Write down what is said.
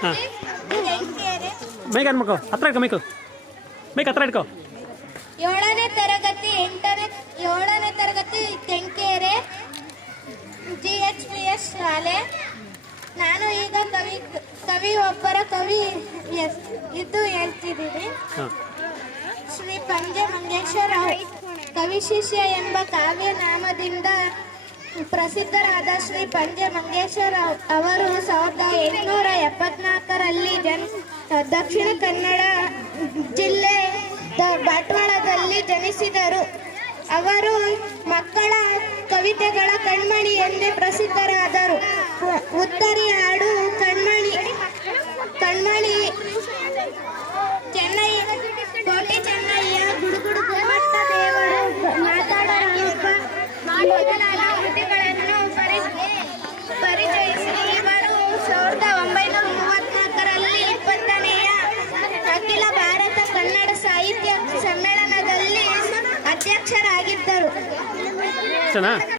Kengeri mic ಹತ್ರ ಇಟ್ಕೊ mike mic ಹತ್ರ ಇಟ್ಕೋ ಏಳನೇ ತರಗತಿ ಎಂಟನೇ ಏಳನೇ ತರಗತಿ Tenkere G H P S ಶಾಲೆ. ನಾನು ಈಗ ಕವಿ ಕವಿ ಒಬ್ಬರ ಕವಿ ಎಸ್ ಇದು ಹೇಳ್ತಿದ್ದೀನಿ. ಹಾಂ. ಶ್ರೀ ಪಂಜೆ ಮಂಗೇಶ್ವರ ಕವಿ ಶಿಷ್ಯ ಎಂಬ ಕಾವ್ಯ ನಾಮದಿಂದ ಪ್ರಸಿದ್ಧರಾದ ಶ್ರೀ ಪಂಜೆ ಮಂಗೇಶ್ವರ ಅವರು ಎಪ್ಪತ್ನಾಲ್ಕರಲ್ಲಿ ಜನ್ ದಕ್ಷಿಣ ಕನ್ನಡ ಜಿಲ್ಲೆ ಬಾಟ್ವಾಳದಲ್ಲಿ ಜನಿಸಿದರು. ಅವರು ಮಕ್ಕಳ ಕವಿತೆಗಳ ಕಣ್ಮಣಿ ಎಂದೇ ಪ್ರಸಿದ್ಧರಾದರು. ಉತ್ತರಿ ಹಾಡು ಕಣ್ಮಣಿ ಕಣ್ಮಣಿ, ಚೆನ್ನೈ, ಕೋಟೆ ಚೆನ್ನಯ್ಯ ಗುಡುಗುಡು ದೇವರು ಮಾತಾಡರೂಪ ಅಧ್ಯಕ್ಷರಾಗಿದ್ದರು.